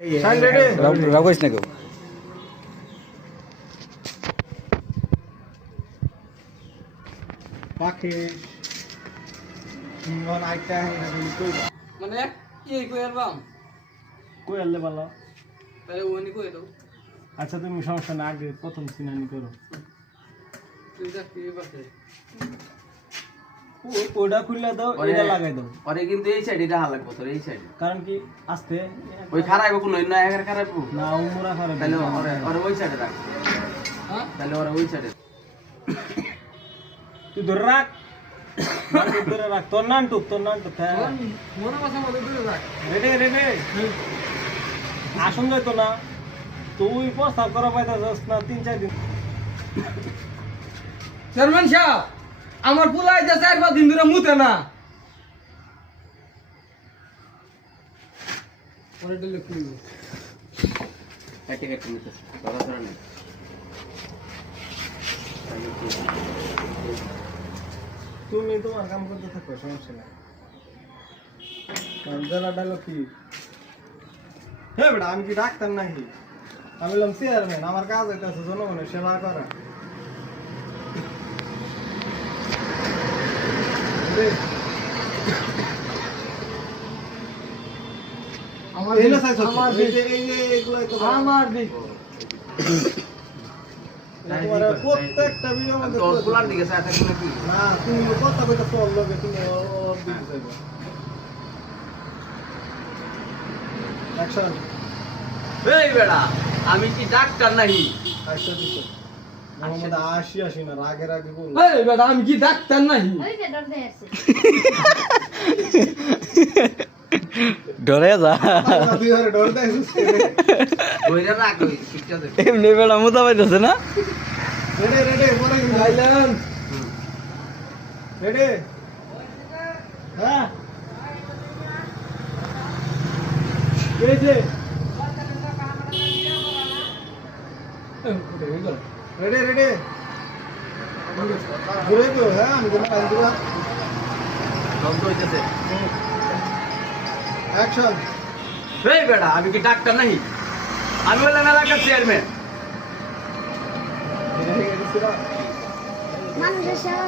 রাগোস না কেউ পাখি মন আইতা মানে কি কই আরবাম কই আনলে ভালো তাহলে ওনি কই দাও আচ্ছা তুমি সমস্যা না আগে প্রথম সিনানি করো তুই যা কি বাসে ওটা খুললে দাও এটা লাগাই দাও আরে কিন্তু এই সাইডে এটা হাল লাগবে তোর এই সাইডে কারণ কি আস্তে ওই খারাইব কোন না এর খারাইব না উমরা করে তাহলে ওরে ওই সাইডে রাখ হ্যাঁ তাহলে ওরে ওই সাইডে তুই ধরে রাখ ধরে রাখ তোর নাম টুক মনে মাসে মধ্যে দূরে রাখ রেডি রেডি আসুন যাই তো না তুই প্রস্তাব করা পাইতাছস না 3-4 দিন চেয়ারম্যান সাহেব আমার পুলাই যা 4-5 দিন ধরে মুতে না পরে দিলে খুলবো কাটে কাটে নিতে ধরা ধরা নেই তুমি তোমার কাম করতে থাকো সমস্যা নাই কাঞ্জালা ডালো কি হে বেটা আমি কি ডাক্তার নাকি আমি হলাম চেয়ারম্যান আমার কাজ হইতেছে জনগণের সেবা করা আমার এই না সাইজ আমার এই যে এগুলাই তো আমার দিক তোমার প্রত্যেকটা ভিডিও মধ্যে তোর পোলার দিকে সাথে কোন কি না তুমি কথা কইতা চল লগে তুমি ওর দিকে যাইবা অ্যাকশন এই বেড়া আমি কি ডাক্তার নাহি আচ্ছা দিছো মোহাম্মদ আসি না রাগে বল এই বেটা আমি কি ডাক্তার নাহি ওই যে ডর দেয় আছে ডরে যা তুই আরে ডর দেছিস ওইরা রাখ ওই শিক্ষা দে এমনি বেড়া মুতা পাইতেছে না রেডি রেডি পরে সাইলেন্স রেডি হ্যাঁ কেছে রেডি রেডি ঘুরে তো হ্যাঁ আমি তোমার কাজ দিবা বন্ধ হইতেছে অ্যাকশন এই বেড়া আমি কি ডাক্তার নাহি আমি হলাম এলাকার চেয়ারম্যান মানুষের সেবা